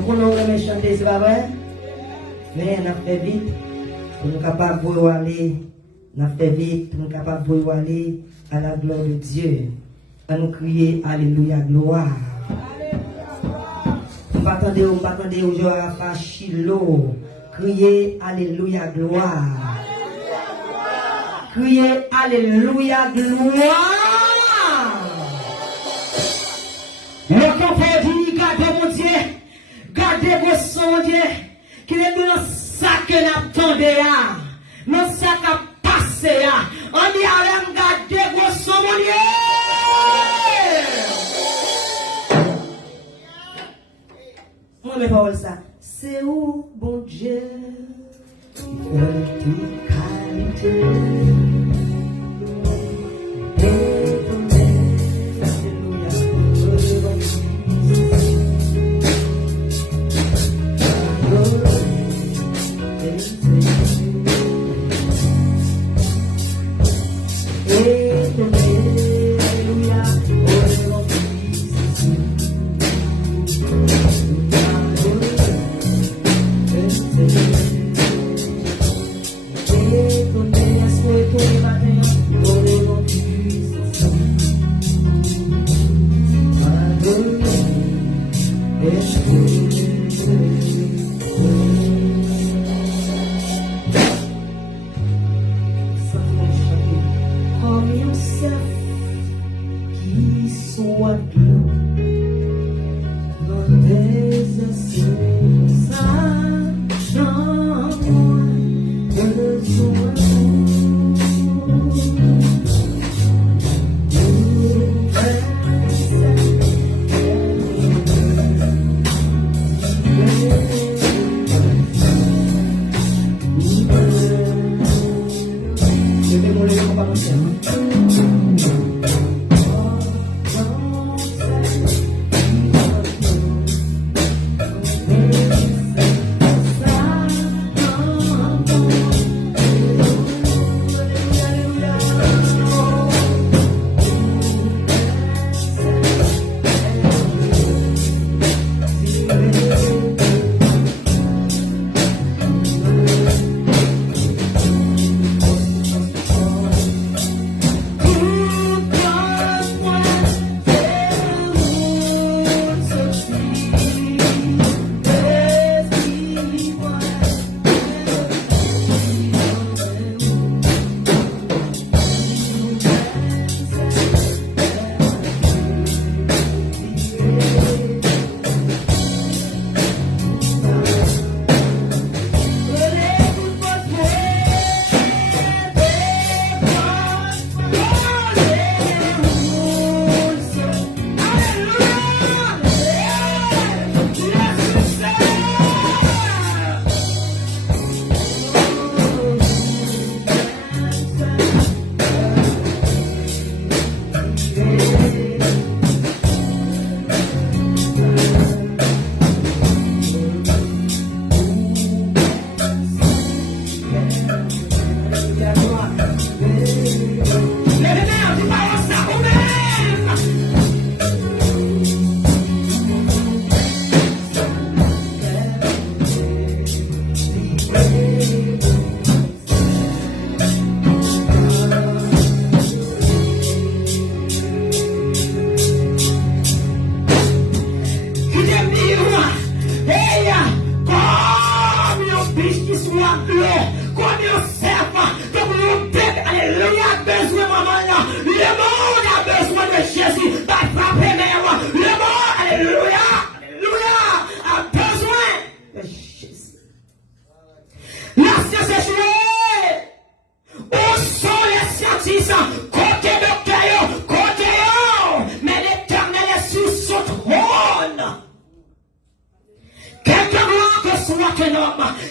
Nous pouvons chanter, c'est pas vrai? Mais on a fait vite pour nous capables de aller. On a fait vite pour nous capables de aller à la gloire de Dieu. On nous crier Alléluia, gloire. On va attendre aujourd'hui à faire Chilo. Crier Alléluia, gloire. Crier Alléluia, gloire. Le camp dit, gardez mon Dieu, gardez vos son Dieu, qui est dans ça que n'attendez, dans ça qu'a passé, on dit à l'homme, gardez vos son mon Dieu. Moi, mes paroles, ça, c'est où, bon Dieu, qui fait toute qualité.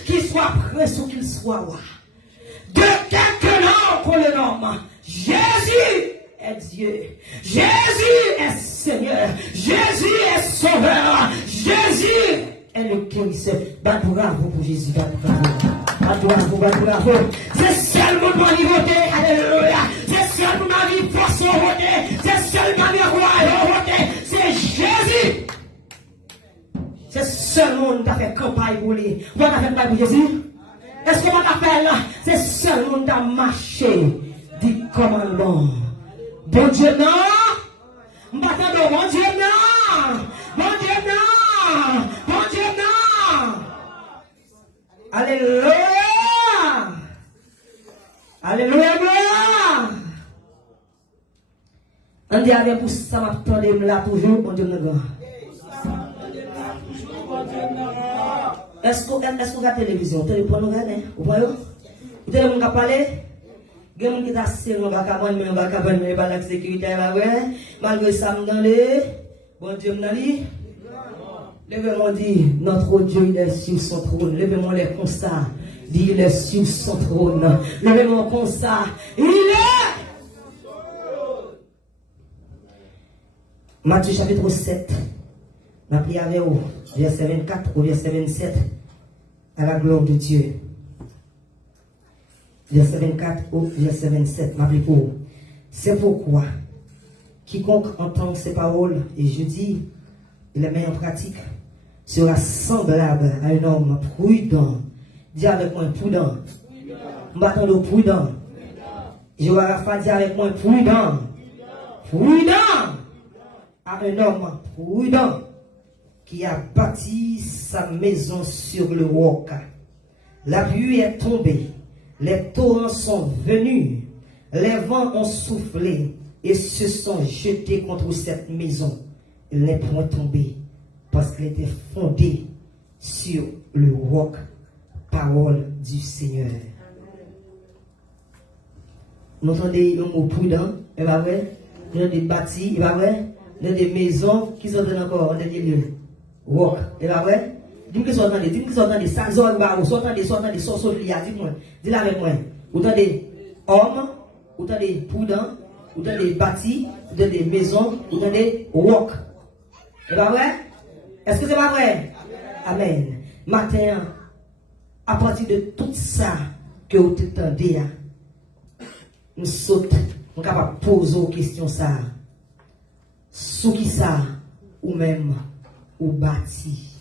Qu'il soit prêt ou qu'il soit roi. De quelque nom qu'on le nomme, Jésus est Dieu. Jésus est Seigneur. Jésus est Sauveur. Jésus est le guérisseur. Bravo pour Jésus. Bravo. C'est seul mon mari voté. Alléluia. C'est seul mon mari force voté. C'est seul mon mari roi voté. C'est Jésus. C'est seul monde qui a fait campagne pour lui. Vous avez fait campagne pour Jésus? Est-ce qu'on va faire là? C'est seul monde qui a marché du commandement. Bon Dieu, non! Bon Dieu, non! Bon Dieu, non! Bon Dieu, non! Alléluia! Alléluia! On dit avec pour ça, m'attendez là toujours, bon Dieu, non! Est-ce qu'on a la télévision? Vous avez pas nous regarder? Vous voyez? Vous avez mon parler? Il y a des gens qui sont assis, mais on va pas la sécurité. Malgré ça, bon Dieu, levez-moi, dit, notre Dieu, il est sur son trône. Levez-moi les constats. Dit, il est sur son trône. Levez-moi comme ça. Il est. Matthieu chapitre 7. On a prié avec vous. Verset 24 au verset 27. À la gloire de Dieu. Verset 24 au verset 27. Ma prière pour vous. C'est pourquoi quiconque entend ces paroles, et je dis, il les met en pratique, sera semblable à un homme prudent. Dis avec moi prudent. M'attends le prudent. Je vais dire avec moi prudent. Prudent. À un homme prudent qui a bâti sa maison sur le roc. La pluie est tombée, les torrents sont venus, les vents ont soufflé et se sont jetés contre cette maison. Elle n'est point tombée parce qu'elle était fondée sur le roc. Parole du Seigneur. Nous entendons un mot prudent, et va vrai? Nous avons des bâtis, et va vrai? Nous avons des maisons qui sont encore dans des lieux. Rock, et va vrai? Dis-moi que vous entendez, dis-moi que vous entendez, ça, vous entendez, dis-moi, dis-la avec moi. Vous entendez hommes, vous entendez prudent, vous entendez bâtis, vous entendez maisons, vous entendez rock. Et va vrai? Est-ce que c'est pas vrai? Amen. Matin, à partir de tout ça que vous entendez, nous sautons, nous sommes capables de poser une question ça. Sous qui ça, ou même, ou bâti,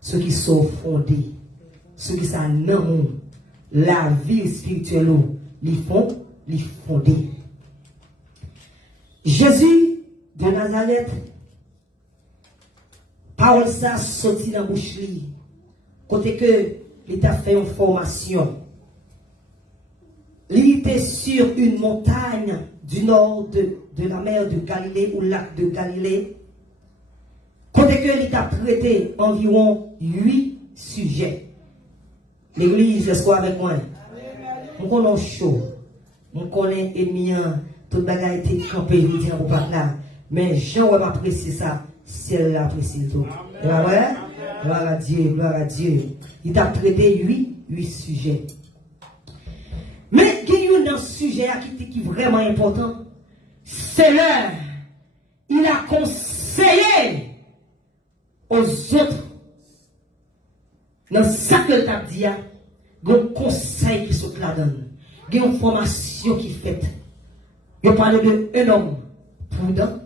ceux qui sont fondés, ceux qui sont non, la vie spirituelle, les fondés. Jésus de Nazareth, parole ça sorti dans la bouche, côté que il a fait une formation. Il était sur une montagne du nord de la mer de Galilée ou lac de Galilée. Côté que il a traité environ 8 sujets. L'église, est-ce quoi avec moi? Je connais chaud. Je connais émien. Tout le bagage a été campé, je dis pour pas là. Mais je vais apprécier ça. Si elle apprécie le tout. Gloire à Dieu, gloire à Dieu. Il a traité 8 sujets. Mais il y a un sujet qui est vraiment important. C'est l'heure. Il a conseillé aux autres. Dans ça que tu as dit, il y a un conseil qui se donne. Il y a une formation qui est faite. Il parle d'un homme prudent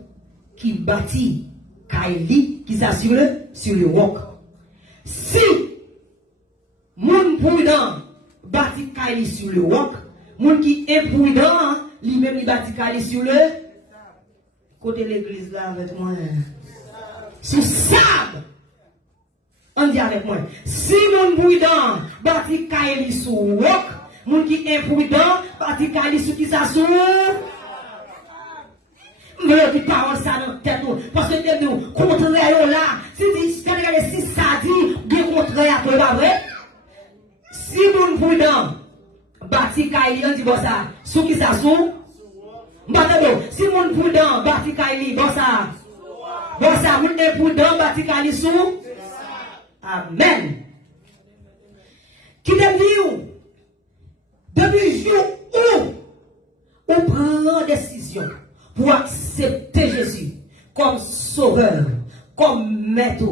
qui bâtit Kaili, qui s'assure sur le roc. Si mon prudent bâtit Kaili sur le roc, mon qui est prudent, lui-même il bâtit Kaili sur le côté de l'église là avec moi. Sous sable. On dit avec moi. Si mon prudent bâtit Kaili sur le roc, mon qui est prudent bâtit Kaili sur qui s'assure. Mais je dis parole ça dans la tête, parce que nous, contraire là, si ça dit, bien contraire, c'est pas vrai? Si vous prudent, bâti Kaili, on dit bon ça, sous qui ça sous? Si vous prudent, bâti Kaili, bon ça, vous êtes prudent, bâti Kaili sous? Amen. Qui t'aime dire, depuis le jour où on prend la décision pour accepter Jésus comme sauveur, comme maître,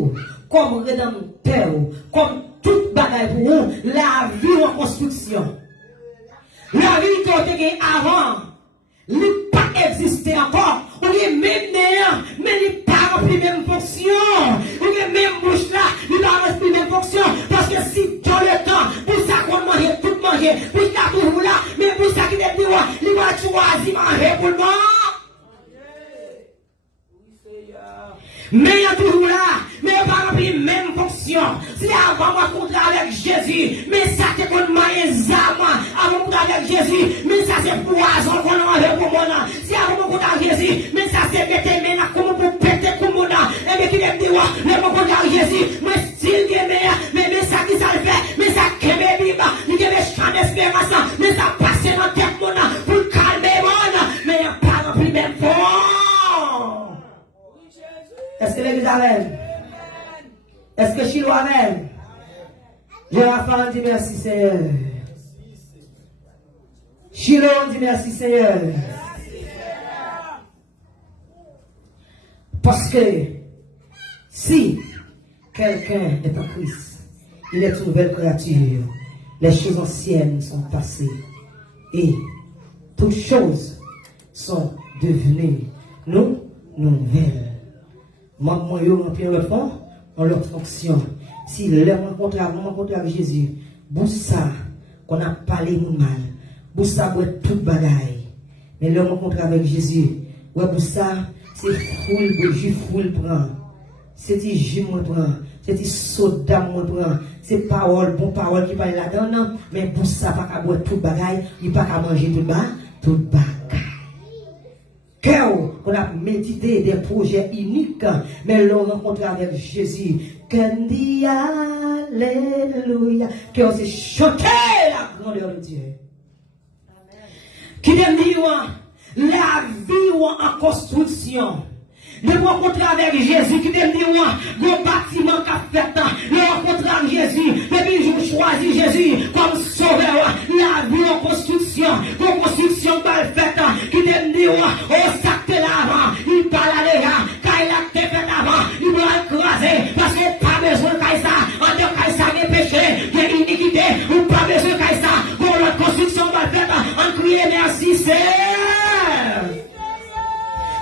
comme rédempteur, comme toute bagaille pour vous, la vie en construction. La vie qui a été avant, il n'a pas existé encore. On est même néant, mais il n'est pas pas rempli même fonction. Ou même bouche là, il pas rempli même fonction. Parce que si dans le temps, pour ça qu'on mange, tout manger, pour ça toujours là, mais pour ça qu'il est dit, il va choisir manger pour le monde. Mais il y a toujours là, mais il pas rempli même fonction. C'est avant moi contre avec Jésus, mais ça c'est qu'on m'a avant contre avec Jésus, mais ça c'est poison qu'on a avec pour moi. C'est avant contre avec Jésus, mais ça c'est péter maintenant comme pour péter comme moi. Et bien qu'il aime dire, le mot contre avec Jésus, mais s'il gagne, mais ça qui ça le fait, mais ça qui me vive, il y a des champs d'espérance, mais ça passe dans tête mon pour calmer mon, mais il n'y a pas rempli même fonction. Est-ce que l'église amène? Est-ce que Chilo amène? Je vais faire dire merci Seigneur. Chilo dit merci Seigneur. Parce que si quelqu'un est en Christ, il est une nouvelle créature. Les choses anciennes sont passées et toutes choses sont devenues nouvelles. Maman, yo rempli le fond en leur fonction. Si les rencontre avec Jésus, Boussa, qu'on a parlé nous mal, Boussa boit toute bagaille. Mais le rencontre avec Jésus, ouais, Boussa, c'est foule, jus foule prend. C'est du jus moi prend. C'est du soda moi prend. C'est parole, bon parole qui parle là-dedans, non. Mais Boussa pas qu'à boire toute bagaille, il pas qu'à manger toute bagaille. Qu'on a médité des projets uniques, mais l'on rencontre avec Jésus. Qu'on dit Alléluia. Qu'on s'est chanté la grandeur de Dieu. Qui aime dire la vie en construction. Le rencontre avec Jésus, qui aime dire le bâtiment qu'a fait, le rencontre avec Jésus, depuis je choisis Jésus comme sauveur, la vie en construction mal faite, qui aime dire oh ça l'avant, il parle à l'état, quand il a fait avant, il doit écraser, parce qu'il n'y a pas besoin de ça, en dehors de ça, il y a péché, il y a iniquité, ou pas besoin de ça, pour la construction mal faite, on crie merci Seigneur.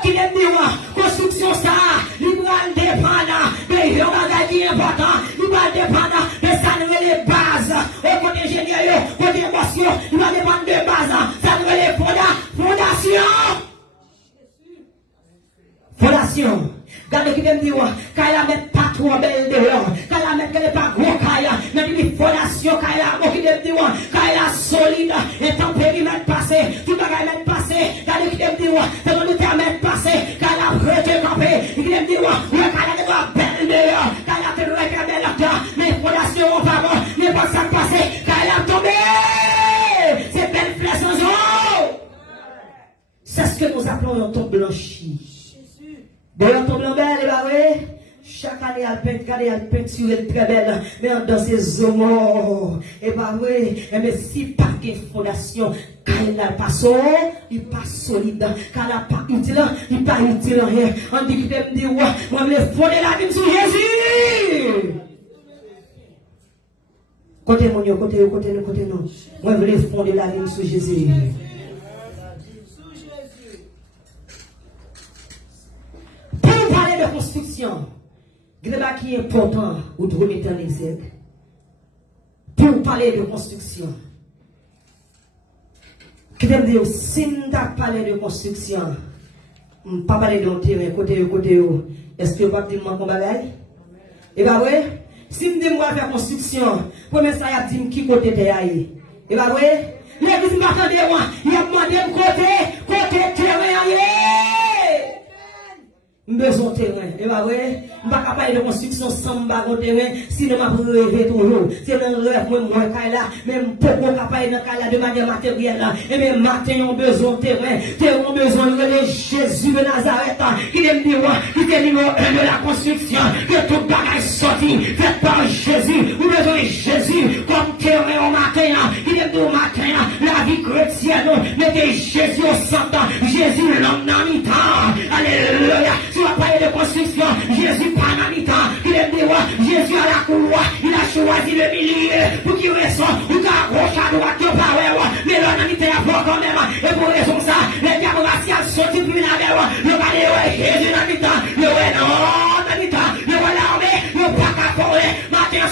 Qui aime dire construction ça, il doit dépendre, mais il y a un qui est important, il doit dépendre, mais ça nous les bases, au côté ingénieur, côté émotion, il doit dépendre de base, ça nous les fondation. Fondation. Regardez qui aime dire, quand il a met pas trop belle dehors, quand il a met qu'elle n'est pas gros, quand il a, mais il fondation, quand il a, qui aime dire, quand il a solide, et tant périmètre passé, tout le monde mettre passé, regardez qui aime dire, c'est le périmètre passé, quand il a prêté campé, qui aime dire, quand il a belle dehors, quand il a fait le belle là, mais fondation, on va voir, n'est pas ça passé, quand il a tombé, c'est belle flèche en eau. C'est ce que nous appelons un tombe blanchi. D'ailleurs, ton blanc belle, et bah oui, chaque année, elle peinture très belle, mais dans ses hommes, et bah oui, mais si pas de fondation, quand elle n'a pas solide, il pas solide, quand elle n'a pas utile, il pas utile rien. On dit que me dit, ouais, moi, je vais fonder la vie sur Jésus. Côté mon, côté non. Moi, je vais fonder la vie sur Jésus. De construction, il y a qui est important ou de remettre en exergue. Pour parler de construction, qui aime dire, si nous parlons de construction, on ne pas parler de terrain, côté, est-ce que vous ne pouvez pas dire mon bagaille? Et bien, oui, si nous devons faire construction, pour me ça, il y a dit qui côté terrain. Et bien, oui, l'église m'a demandé, il y a demandé côté terrain. Besoin de terrain. Et bah ouais, je ne peux pas parler de construction sans bagon terrain, sinon je vais rêver toujours. C'est un rêve, moi, même pour qu'on parler de manière matérielle. Et même matin, on a besoin de terrain. On a besoin de Jésus de Nazareth, qui est numéro 1 de la construction, que tout bagage sorti, fait par Jésus. Vous besoin de Jésus comme terrain au matin, qui est au matin, la vie chrétienne, mettez Jésus au centre, Jésus l'homme dans le temps. Alléluia. Tu vas parler de construction, Jésus pas dans le temps, il est dehors, Jésus à la cour, il a choisi le milieu pour qu'il ressort, ou qu'à gauche à droite, tu parles, mais là, dans le temps, il quand même, et pour raison ça, les diables raciales sont plus là, le palais, Jésus dans le temps, le ouais, non.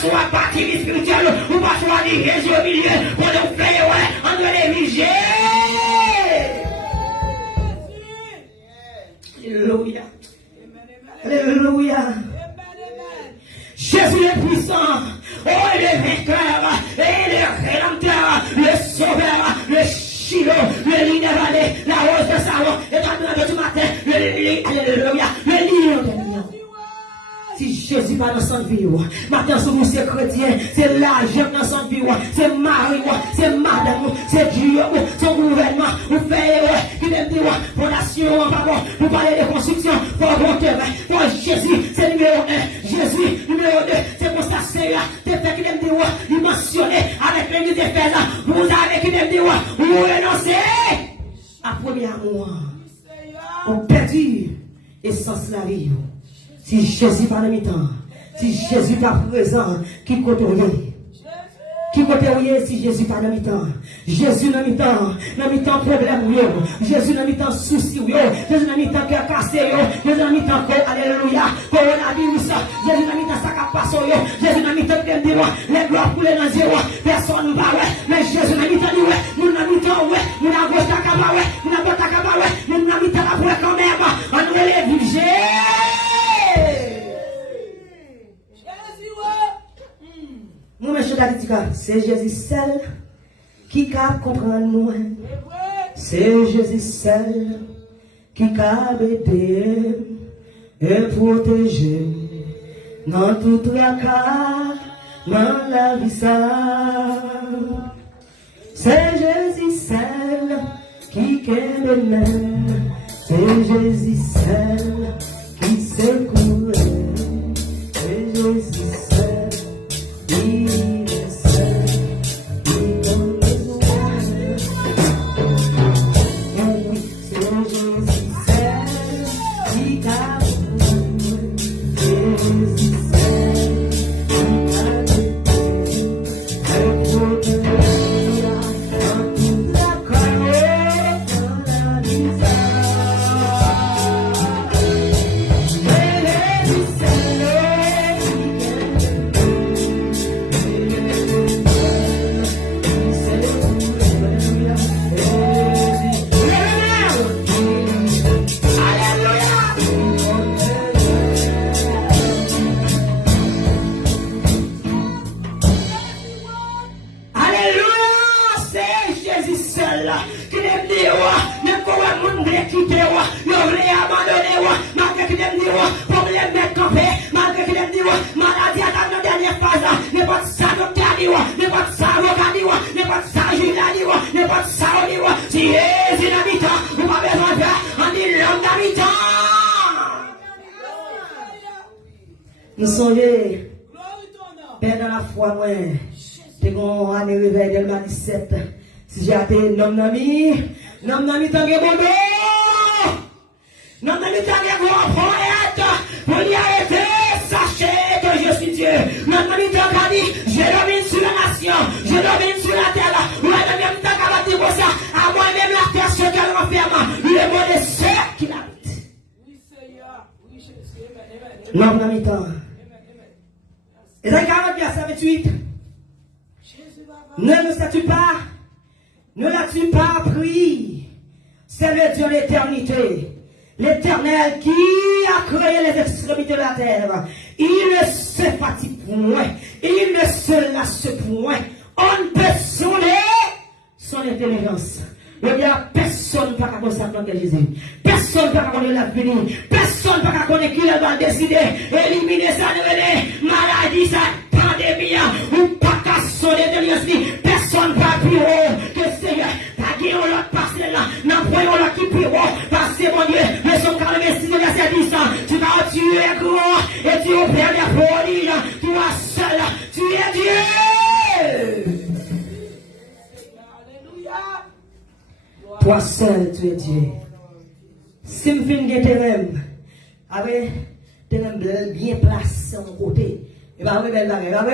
sur la partie spirituelle, ou pas choisir Jésus au milieu, pour nous faire, ouais, en nous réviger. Alléluia. Alléluia. Jésus est puissant. Oh, il est vainqueur. Il est rédempteur. Le sauveur. Le chilo. Le linévalé. La rose de Salon. Et dans le du matin. Alléluia. Le lion des lions. Si Jésus va dans son vie, maintenant si vous c'est chrétien, c'est l'argent dans son vie, c'est mari, c'est madame, c'est Dieu, son gouvernement, vous faites, qui aime dire, fondation, vous parlez de construction, pour bon terrain, pour Jésus, c'est numéro 1, Jésus, numéro 2, c'est pour ça, c'est là, c'est fait qu'il aime dire, vous mentionnez avec l'église des frères là, vous avez qui aime dire, vous renoncez à premier amour, on perdu essence la vie. Si Jésus pas dans mi-temps, si Jésus pas présent, qui côtoie? Qui côtoie si Jésus pas dans mi-temps? Jésus dans mi-temps problème, Jésus dans mi-temps souci, Jésus dans mi-temps cœur cassé, Jésus dans mi-temps, alléluia, coronavirus, Jésus dans mi-temps ça qui passe, Jésus dans mi-temps qui dit, les gloires pour les naziens, personne ne va, mais Jésus dans mi-temps, nous dans mi-temps, nous dans gauche ta caba, nous dans droite ta caba, nous dans mi-temps la pour quand même, on nous élève nous, monsieur Dalitika, c'est Jésus seul qui a comprendre nous. C'est Jésus seul qui a aider et protéger dans toute la cas, dans la vie ça. C'est Jésus seul qui aime. C'est Jésus seul qui secoue. C'est Jésus seul. Il est seul, il donne besoin. Oui, c'est Jésus seul qui t'a besoin. Jésus seul qui t'a besoin. Elle protégera dans toute la colère, dans la misère. Jésus seul. Nous sommes Père dans la foi, moi, t'es qu'on a réveillé dès le 17. Si j'ai été nom d'ami, tant que bon nom d'ami tant que bon poète, pour y arrêter, sachez que je suis Dieu. Nom d'ami tant que dit, je domine sur la nation, je domine sur la terre. Ouais, même tant qu'à dire pour ça, à moi-même la terre se qu'elle renferme, le mot de ceux qui l'habitent. Oui, Seigneur, oui, Jésus, nom d'ami tant. Et dans 40 verset 28, ne le sais-tu pas, ne l'as-tu pas appris, c'est le Dieu de l'éternité, l'Éternel qui a créé les extrémités de la terre. Il ne se fatigue point, il ne se lasse point, on ne peut sonner son intelligence. Il n'y a personne qui ne peut pas connaître Jésus. Personne ne peut pas connaître l'avenir. Personne ne peut pas connaître qui va décider. Éliminer ça, maladie, ça, pandémie, ou pas qu'à sonner de l'esprit. Personne ne peut pas plus haut que Seigneur. Pas qu'il y ait l'autre passé là. N'en prenons l'autre qui plus haut. Parce que mon Dieu, mais son 46 verset 10 ans. Tu es grand et tu opères des prodiges. Tu es seul. Tu es Dieu. Toi seul, tu es Dieu. Si je finis de t'aimer, avec t'aimer bien placé à mon côté, et bien, avec belle bagarre,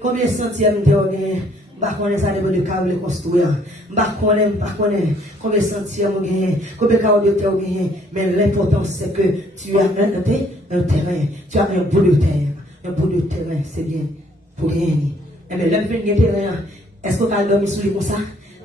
combien de centièmes tu as gagné? Je ne connais pas de câble construire. Je ne connais pas combien de centièmes tu as gagné, combien de câbles tu as gagné. Mais l'important, c'est que tu as un terrain, tu as un bout de terre. Un bout de terrain, c'est bien. pour gagner. Mais l'homme fait gagner terrain. Est-ce qu'on va dormir sur lui comme ça?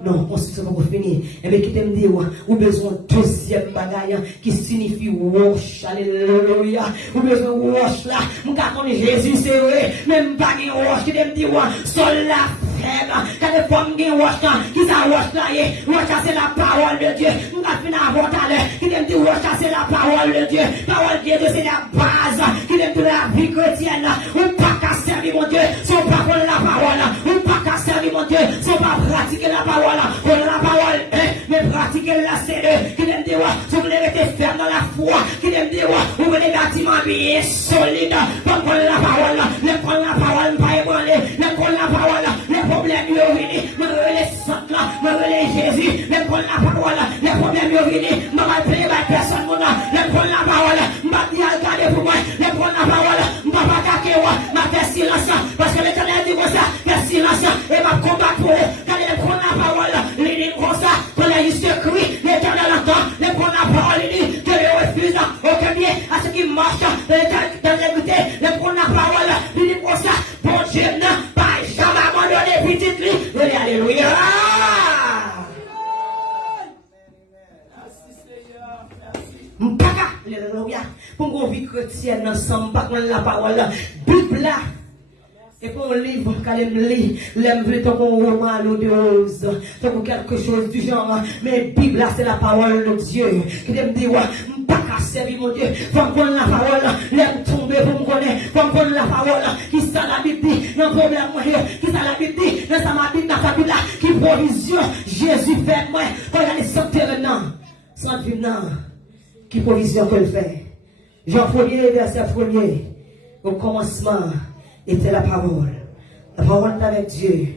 Non, construction pas pour finir. Et bien, qui t'aime dire, ou besoin deuxième bagaille qui signifie wash, alléluia. Ou besoin wash là. Mon gars, on Jésus, c'est vrai. Même pas qui wash, qui t'aime dire, sol la faible. Quand les femmes qui wash là, qui ça wash là, wash c'est la parole de Dieu. Mon gars, fin avant tout à l'heure, qui t'aime dire, wash c'est la parole de Dieu. Parole de Dieu, c'est la base. Qui t'aime dire la vie chrétienne là. Ou pas qu'à servir mon Dieu, sans pas prendre la parole. Ou pas qu'à servir mon Dieu, sans pas pratiquer la parole. Pour la parole, mais pratiquer la CE, qui aime dire, si vous voulez rester ferme dans la foi, qui aime dire, vous voulez des bâtiments bien solides, pour prendre la parole, les prendre la parole, pas ébranler, les prendre la parole, les problèmes lui venus, me relais centre là, me relais Jésus, les prendre la parole, les problèmes lui venus, me rappeler à personne, les prendre la parole, m'a dit à regarder pour moi, les prendre la parole, m'a pas attaquer, m'a fait silence, parce que l'Éternel dit comme ça, fait silence, et m'a combattre pour eux, quand il prend la parole. Les lignes comme ça, quand il y a juste cri, l'Éternel entend, les prendre la parole, il dit, Dieu ne refuse aucun bien à ceux qui marchent dans l'équité, les prendre la parole, il dit comme ça, bon Dieu n'a pas jamais abandonné petite lui, alléluia. Mpaka, alléluia, pour qu'on vit chrétienne ensemble, pas la parole, Bible là. Et pour un livre, quand elle me lit, l'aime veut ton roman à l'eau de rose, ton quelque chose du genre, mais Bible là c'est la parole de Dieu, qui aime dire, pas qu'à servir mon Dieu, faut prendre la parole, l'aime tomber pour me connaître, faut prendre la parole, qui ça la Bible dit, non problème moi, qui ça la Bible dit, dans sa Bible, dans sa Bible là, qui provision, Jésus fait moi, quand il y a les santé maintenant, sans maintenant, qui provision qu'elle fait. Jean 1er, verset 1er, au commencement, était la parole. La parole était avec Dieu.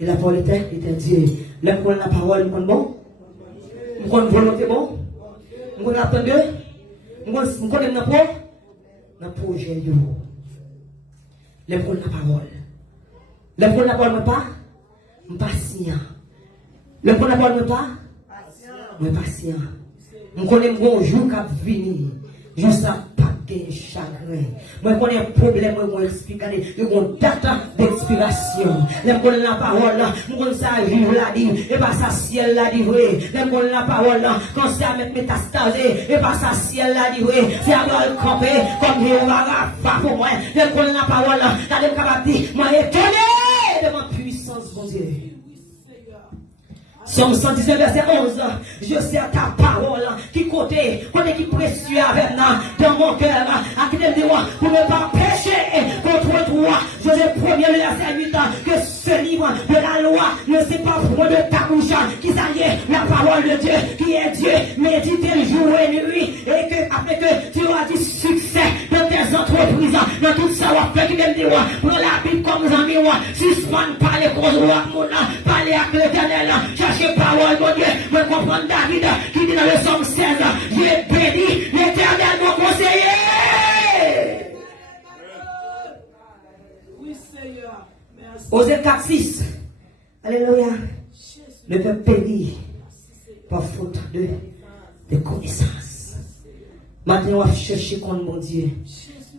Et la parole était Dieu. L'homme connaît la parole, il bon. Il connaît la volonté bon. Il connaît la Dieu. Il connaît le projet de vous. L'homme connaît la parole. L'homme connaît la parole, pas patient. L'homme connaît la parole, pas patient. Je connais un bon jour qui va venir. Juste à pas de chagrin. Moi, je connais un problème, moi, je explique, je connais une date d'expiration. Je connais la parole, je connais ça, vivre la dit, et pas ça, ciel la dit, vrai. Je connais la parole, quand c'est avec métastase, et pas ça, ciel la dit, vrai. C'est à moi le camper, comme Dieu va faire pour moi. Je connais la parole, quand je suis capable de dire, moi, étonné de ma puissance, mon Dieu. Somme 119, verset 11. Je sais ta parole qui côté qui précieux avec nous dans mon cœur. À qui te dit pour ne pas pécher contre toi. Joseph 1er, verset 8. Que ce livre de la loi ne s'est pas pour de ta bouche. Qui s'allie la parole de Dieu qui est Dieu. Méditez jour et nuit. Et que après que tu auras du succès dans tes entreprises, dans tout ça, qui te dit prends la Bible comme un ami. Suspends par les causes de parler avec l'Éternel. Cherchez parole, mon Dieu, me comprendre David qui dit dans le psaume 16, j'ai béni l'Éternel, mon conseiller. Oui, Seigneur. Osée 4:6. Alléluia. Le peuple périt par faute de connaissance. Maintenant, on va chercher contre mon Dieu.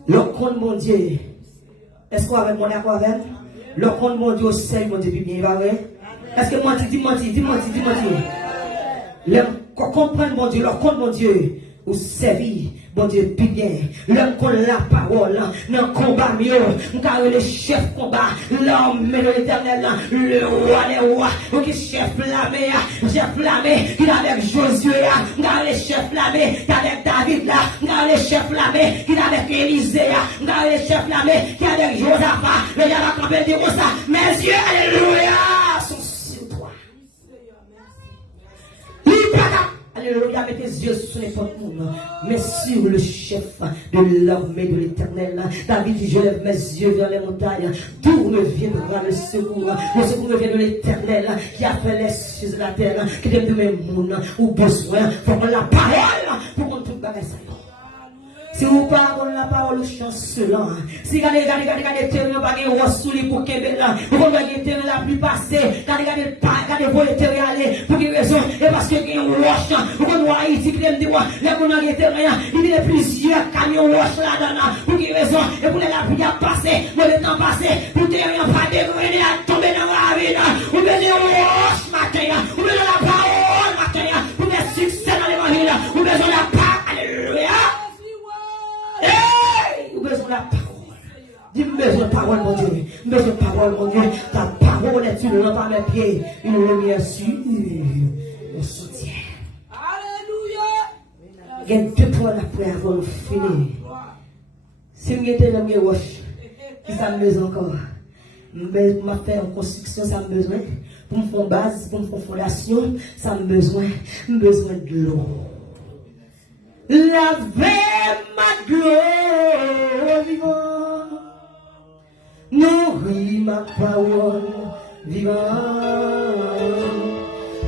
Le contre mon Dieu. Est-ce qu'on va avec mon accord avec? Le contre mon Dieu au seuil, mon Dieu, bien, il va avec? Est-ce que moi, dis-moi. Comprendre mon Dieu, leur compte mon Dieu, ou servir mon Dieu, puis bien. L'homme qu'on la parole, dans le combat mieux, car le chef combat, l'homme de l'Éternel, le roi des rois, qui chef l'armée, qui est avec Josué, car le chef l'armée, qui est avec David, car le chef l'armée, qui est avec Élisée, car le chef l'armée, qui est avec Josaphat, le gars va camper dire ça, mes yeux, alléluia, sont sur toi. Alléluia, mets tes yeux sur les portes, mais sur le chef de l'armée de l'Éternel. David dit, je lève mes yeux vers les montagnes. D'où me viendra le secours? Le secours me vient de l'Éternel qui a fait les cieux de la terre, qui donne de mes mounes ou besoin pour la parole, pour qu'on trouve bagage ça. Si vous parlez la parole chancelant, si regardez, terrain, pas de ressouli pour Québec là, vous regardez terrain la plus passée, regardez vos terrain aller, pour quelle raison? Et parce que il y a un roche roche, on doit Haïti, qui aime dire, les gens n'arrêtent rien, il y a plusieurs camions roches là-dedans, pour qui raison, et pour les la prière passer, pour le temps passer, pour te rien pas dégrener, à tomber dans la vie, ou bien les roches matin, ou bien la parole matin, pour le succès dans l'évangile, ou bien la parole, alléluia. Hey, ou bien la parole. Dis besoin de parole, mon Dieu. Besoin de parole, mon Dieu. Ta parole est une lampe à mes pieds, une lumière sur le soutien. Alléluia. Il y a deux points après avant de finir. Si je suis dans mes roches, qui ça me besoin encore? Je faire en construction, ça me besoin. Pour me faire base, pour me faire fondation, ça me besoin de l'eau. Lavez-moi de l'eau vivant. Nourris ma parole vivante.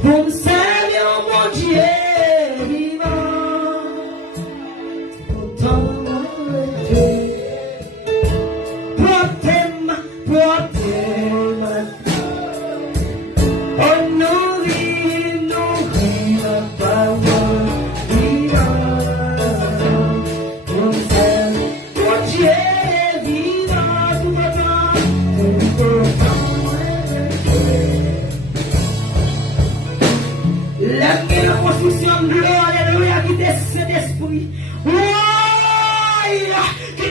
Pour me servir, mon Dieu vivant. Pourtant, protège-moi. Oh, nourris ma parole vivante. Pour me servir, mon Dieu. La construction de l'eau, alléluia, qui descend d'esprit. Qui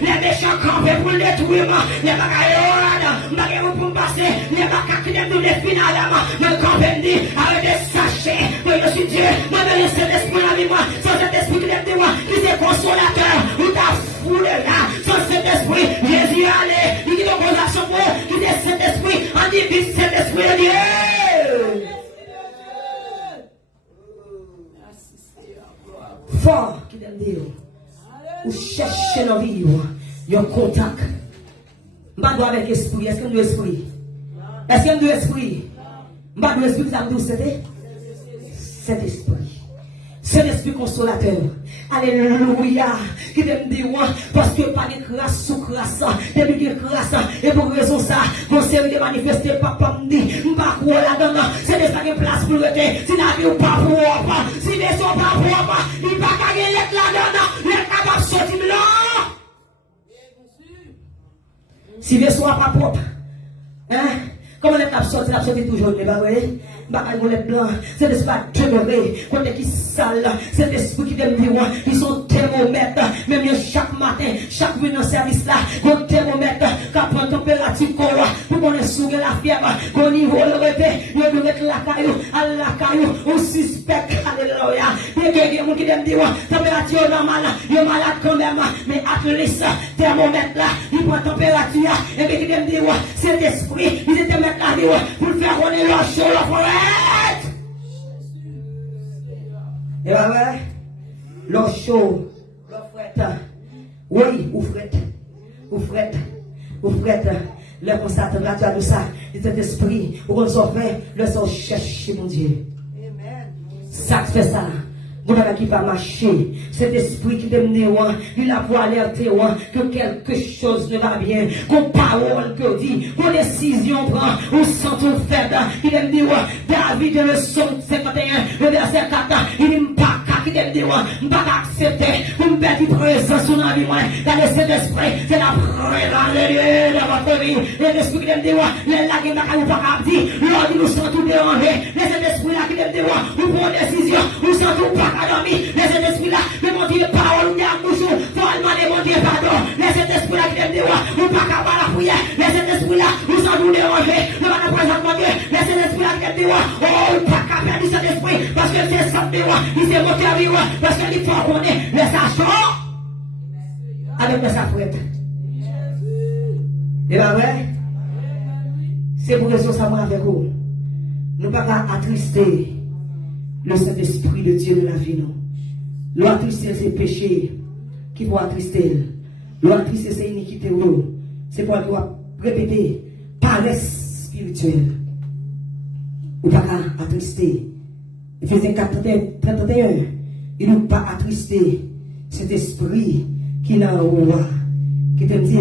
les méchants campés pour le détruire, les bagailles pour me passer, les bagailles qui viennent de finalement, le campé dit, avec des sachets, moi je suis Dieu, moi je laisse cet esprit dans la vie, moi, sans cet esprit qui vient de moi, qui est consolateur, ou ta foule là, sans cet esprit, Jésus allez, il dit qu'on a son mot, qui est cet esprit, on dit vite cet esprit de Dieu. Fort qui t'aime dire, ou chercher dans la vie, il y a un contact. Je ne dois avec l'esprit. Est-ce que nous esprit? Est-ce que nous esprit? Je ne dois l'esprit, ça me dit, cet esprit. Cet esprit consolateur. Alléluia. Qui t'aime dire, parce que pas de grâce sous grâce, depuis que grâce, et pour raison ça, mon série de manifester, papa me dit, je ne pas quoi là-dedans, c'est des pas de place pour le thé, si la vie ou pas pour moi, si les sont pas pour moi, il ne va pas gagner là-dedans, les capables de sortir de là. Si les sont pas propres, hein? Comment les capes sortent, toujours, mais pas vrai? Les blancs, c'est l'esprit demeuré, quand qui sale, c'est l'esprit qui t'aime dire, ils sont thermomètres, même chaque matin, chaque venue dans le service là, quand thermomètre, quand prend température, pour qu'on ait souillé la fièvre, qu'on niveau le répé, nous devons mettre la caillou, à la caillou, on suspect, alléluia. Il y a quelqu'un qui t'aime dire, température normale, il est malade quand même, mais appelez ça, thermomètre là, il prend température, et puis qui t'aime dire, cet esprit, il était mettre la vie, pour le faire rouler leur chaud, la forêt. Et bien, ouais, l'eau chaud, l'eau frette, oui, ou frette, le constate, grâce à tout ça, cet esprit, où on s'en fait, le sang cherche, mon Dieu. Ça fait ça. Vous n'avez qui va marcher. Cet esprit qui t'aime, il a pour alerter que quelque chose ne va bien. Qu'on parole que dit, qu'on décision prend, ou sent tout faible. Il aime dire, David, le psaume 51, le verset 4, il n'aime pas qui t'aime dire, pas accepter, une belle présence dans la vie. Dans cet esprit, c'est la présence de Dieu dans votre vie. L'esprit qui t'aime dire, les lagues n'a pas dire, l'ordre nous sent tout dérangé. Cet esprit-là qui t'aime dire, nous prenons décision, nous sent tout pas. Laissez cet esprit là, mais mon Dieu, parole, nous avons toujours, pour demander mon Dieu pardon. Laissez cet esprit là qui t'aime dire, nous pas qu'à la prière. Laissez cet esprit là, nous sommes nous dérangés, nous allons présenter mon Dieu. Laissez cet esprit là qui t'aime dire, oh, nous pas qu'à perdre cet esprit, parce que c'est ça, il s'est monté à vivre, parce que il faut qu'on ait les sachants avec les affrètes. Et là, ouais, c'est pour raison ça, moi, avec vous. Nous pas qu'à attrister le Saint-Esprit de Dieu de la vie, non. L'attrister, c'est péché qui va attrister. L'attrister, c'est iniquité. C'est pour qu'il va répéter paresse spirituelle. Ou pas attrister. Ephésiens 4, 31. Il ne pas attrister cet esprit qui n'a pas. Qui te dit,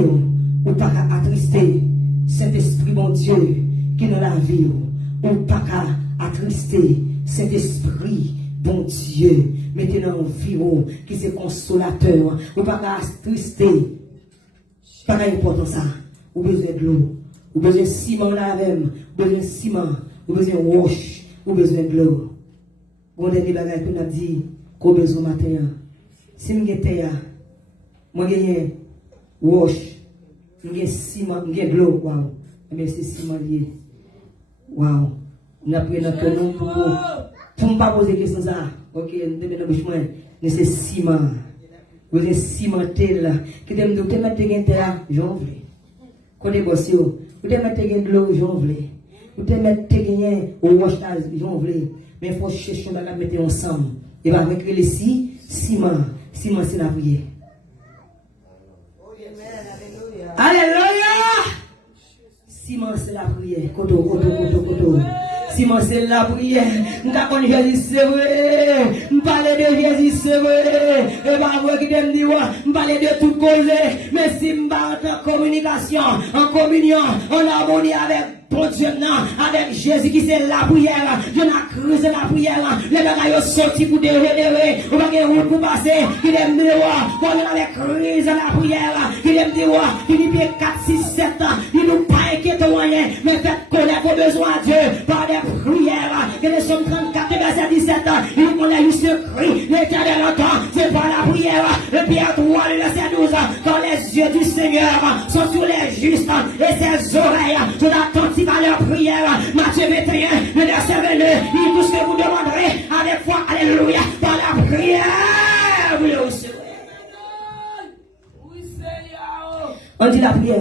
ou pas attrister cet esprit, mon Dieu, qui n'a la vie. Ou pas attrister Saint-Esprit, bon Dieu, mettez dans un vivant qui c'est consolateur. Vous pas attrister. Pas important ça. Vous avez besoin de l'eau. Vous avez besoin de ciment là même. Vous avez besoin de ciment. Vous avez besoin de roche. Vous avez besoin de l'eau. Vous avez des bagages qu'on a dit qu'on a besoin matin. Si vous avez moi j'ai roche, j'ai ciment, j'ai de l'eau. Waouh. Mais c'est ciment lié. Waouh. On a pris notre nom pour ne pas poser question ça. Ok, nous devons nous boucher. Mais c'est ciment. Vous avez cimenté là. Qui t'aime de mettre des terre, j'en veux. Quand vous bossez, vous devez mettre de l'eau, j'en veux. Vous devez mettre des roches, j'en veux. Mais il faut chercher à mettre ensemble. Et va avec les ciment. Ciment, c'est la prière. Alléluia! Ciment, c'est la prière. Koto. Simon, c'est la prière. Nous avons Jésus, c'est vrai. Nous parlons de Jésus, c'est vrai. Et pas vrai qui t'aime dire, nous parlons de tout cause. Mais si nous parlons en communication, en communion, en harmonie avec bon Dieu, avec Jésus qui c'est la prière. Je n'ai creusé la prière. Les bagailles sont sortis pour déréder. On va gagner route pour passer. Qui t'aime dire, on avait creusé la prière. Qui t'aime dire, qui dit 4, 6, 7 ans. Il nous pas inquiété rien. Mais faites connaître vos besoins à Dieu par des prières. Que les Somme 34, verset 17, il nous connaît juste le cri. L'éternel entend. C'est par la prière. Le Pierre 3, le verset 12. Quand les yeux du Seigneur sont sur les justes et ses oreilles sont attentives à leur prière. Matthieu 21, le verset 22. Il dit tout ce que vous demanderez avec foi. Alléluia. Par la prière. Vous le recevrez. On dit la prière.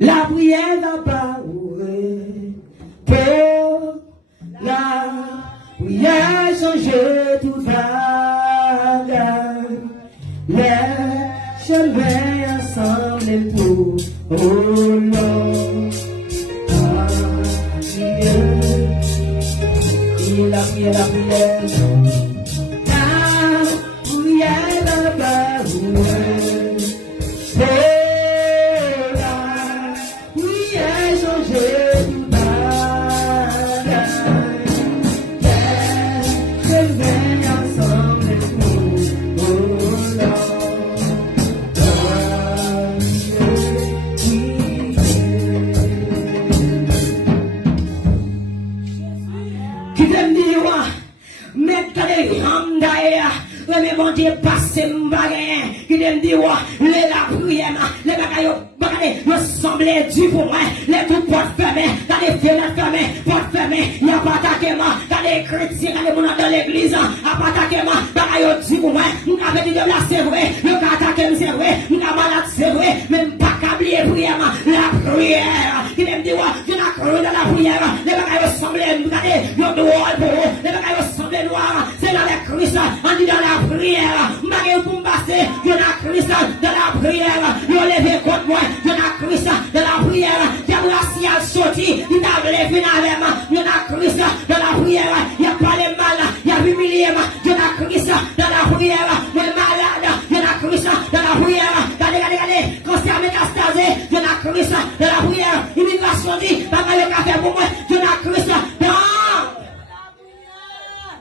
La prière va pas pour la prière changer tout bagage. Les chemins ensemble pour oh non. La prière va pas mais bon Dieu, passez m'bagayen, qui me dit, la prière, les bagailles, me semblait dû pour moi, les tout portes fermées, dans les fenêtres fermées, portes fermées, il n'y a pas attaqué moi, dans les chrétiens, dans les gens dans l'église, a pas attaqué moi, bagailles dû pour moi, nous avons dit de là, c'est vrai, le cas attaqué, c'est vrai, nous avons malade, c'est vrai, même pas câblier prière, la prière, qui me dit, je n'ai cru dans la prière, les bagailles semblaient, regardez, le droit pour eux, les bagailles semblaient noirs, c'est dans les Christ, on dit dans la prière, Marie pour me passer, je n'ai Christ dans la prière, je levé contre moi, je n'ai Christ dans la prière, diable racial sorti, il a levé avec moi, je n'ai Christ dans la prière, il a parlé mal, il a humilié moi, je n'ai Christ dans la prière, le malade, je n'ai Christ dans la prière, regardez, cancer métastasé, je n'ai Christ dans la prière, immigration dit, pas mal de café pour moi, je n'ai Christ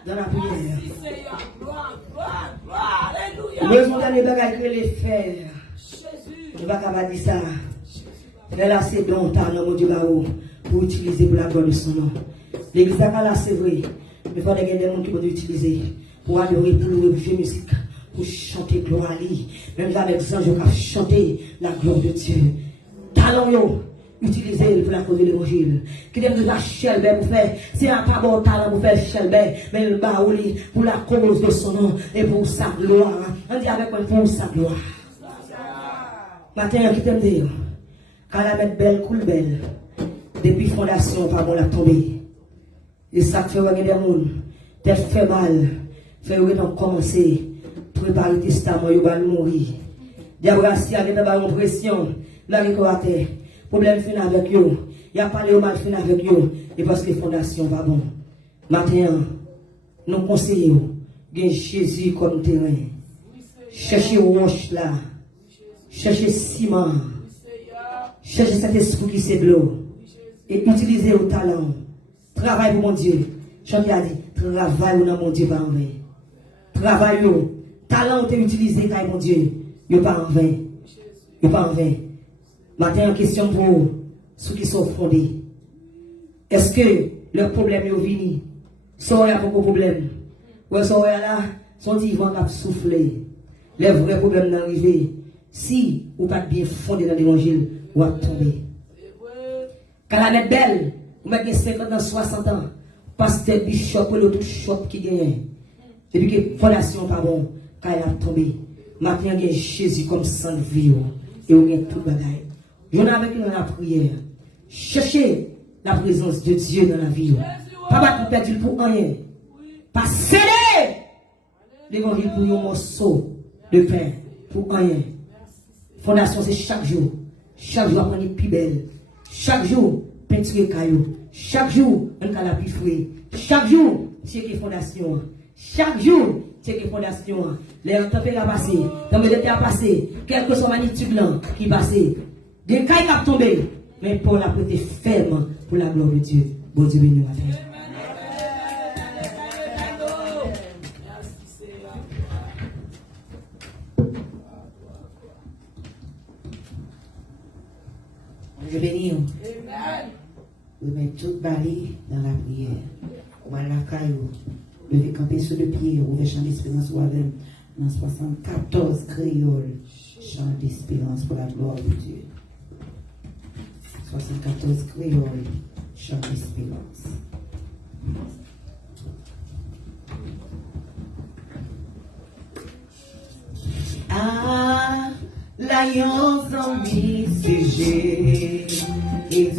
dans la prière. Besoin d'aller bagaille que les faire. Je ne vais pas dire ça. Mais là, c'est don, talent, mon Dieu, pour utiliser pour la gloire de son nom. L'église là, c'est vrai. Mais il faut qu'il y ait des gens qui vont utiliser pour adorer, pour louer, pour faire musique, pour chanter gloire à lui. Même avec ça, je vais chanter la gloire de Dieu. Talent, utilisez pour la cause de l'évangile. Qui donne de la chelbe pour faire, c'est un pas bon talent pour faire chelbe, mais le baouli pour la cause de son nom et pour sa gloire. On dit avec moi pour sa gloire. Matin, qui t'aime dire, quand la mettre belle, coule belle, depuis fondation, pas bon la tomber. Et ça fait des gens, tête fait mal, fait commencer, préparer le testament, il va mourir. Diable, si avec une pression, la récolter. Problème fin avec eux. Il n'y a pas de mal fin avec eux. Et parce que les fondations pas bon. Maintenant, nous conseillons, gagne Jésus comme terrain. Cherchez roche là. Cherchez ciment. Cherchez cet esprit qui c'est de l'eau. Et utilisez au talent. Travail pour mon Dieu. Jean a dit, travail pour mon Dieu pas en vain. Travail, talent est utilisé par mon Dieu. Il pas en vain. Il pas en vain. Maintenant, une question pour ceux qui sont fondés. Est-ce que leurs problèmes sont venus? Sont là pour problème? Ou sont là, sont vivants à souffler. Les vrais problèmes n'arrivent. Si vous pas bien fondé dans l'évangile, vous allez tomber. Quand la est belle, vous mettez 50 ans, 60 ans, pasteur, bishop, ou l'autre shop qui gagne. Et puis que fondation pas bon, quand elle a tombé. Maintenant, il y a Jésus comme sang de vie. Et vous avez tout le bagaille. Je vais avec nous dans la prière. Cherchez la présence de Dieu dans la vie. Pas battre perdu pour rien. Pas céder l'évangile pour un morceau de pain. Pour rien. Fondation, c'est chaque jour. Chaque jour, apprendre plus belle. Chaque jour, peinture caillou. Chaque jour, un canapé plus fouet. Chaque jour, checker fondation. Chaque jour, checker fondation. Les tempêtes à passer. Dans le temps à passer. Quelle que soit la magnitude là qui passe. Des cailles qui tombé. Mais Paul a prêté ferme pour la gloire de Dieu. Bon Dieu béni matin. Je bénis. Vous mettez toute balie dans la prière. Ou à la caillou. Levez camper sur le pied. Ouvrez chant d'espérance ou avec dans 74 créoles. Chant d'espérance pour la gloire de Dieu. 74 créoles. Chant d'espérance. Ah, l'alliance en mitigée et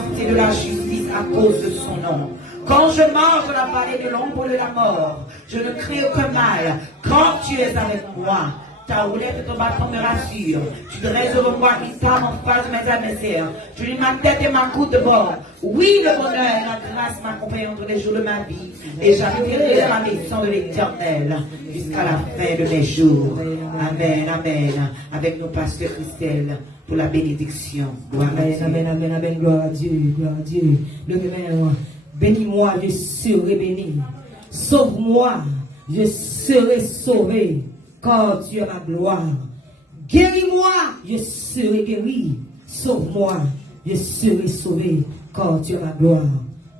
santé, de la justice à cause de son nom. Quand je marche dans la vallée de l'ombre de la mort, je ne crains aucun mal. Quand tu es avec moi, ta roulette et ton bâton me rassurent. Tu dresses devant moi une table en face de mes adversaires. Tu lis ma tête et ma coude de bord. Oui, le bonheur et la grâce m'accompagnent tous les jours de ma vie. Et j'habiterai dans la maison de l'Éternel jusqu'à la fin de mes jours. Amen, amen. Avec nos pasteurs Christelle pour la bénédiction. Amen, amen, amen, amen. Gloire à Dieu, gloire à Dieu. Bénis-moi, je serai béni. Sauve-moi, je serai sauvé. Car tu es ma gloire. Guéris-moi, je serai guéri. Sauve-moi, je serai sauvé. Car tu es ma gloire.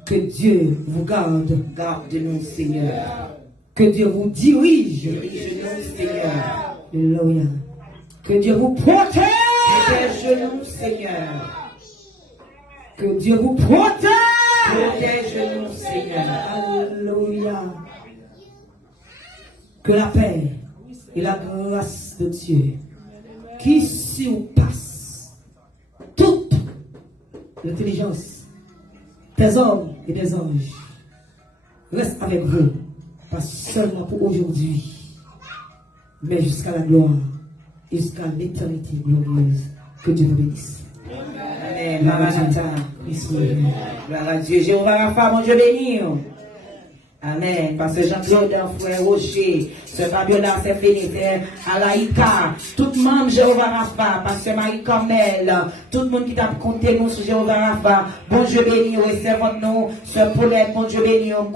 Que Dieu vous garde. Garde-nous, Seigneur. Que Dieu vous dirige. Dirige-nous, Seigneur. Alléluia. Que Dieu vous protège. Protège-nous, Seigneur. Que Dieu vous protège. Protège-nous, Seigneur. Alléluia. Que la paix et la grâce de Dieu qui surpasse toute l'intelligence des hommes et des anges reste avec vous, pas seulement pour aujourd'hui, mais jusqu'à la gloire, jusqu'à l'éternité glorieuse. Que Dieu vous bénisse. Amen. Gloire à Dieu. Jéhovah Rapha, mon Dieu béni. Amen. Parce que Jean-Claude, frère Rocher, ce Fabiola, c'est Fénéter, Alaïka, tout le monde Jéhovah Rapha, parce que Marie Cornel, tout le monde qui t'a compté nous sur Jéhovah Rapha, bon Dieu béni, servons-nous, ce Paulette, bon Dieu béni.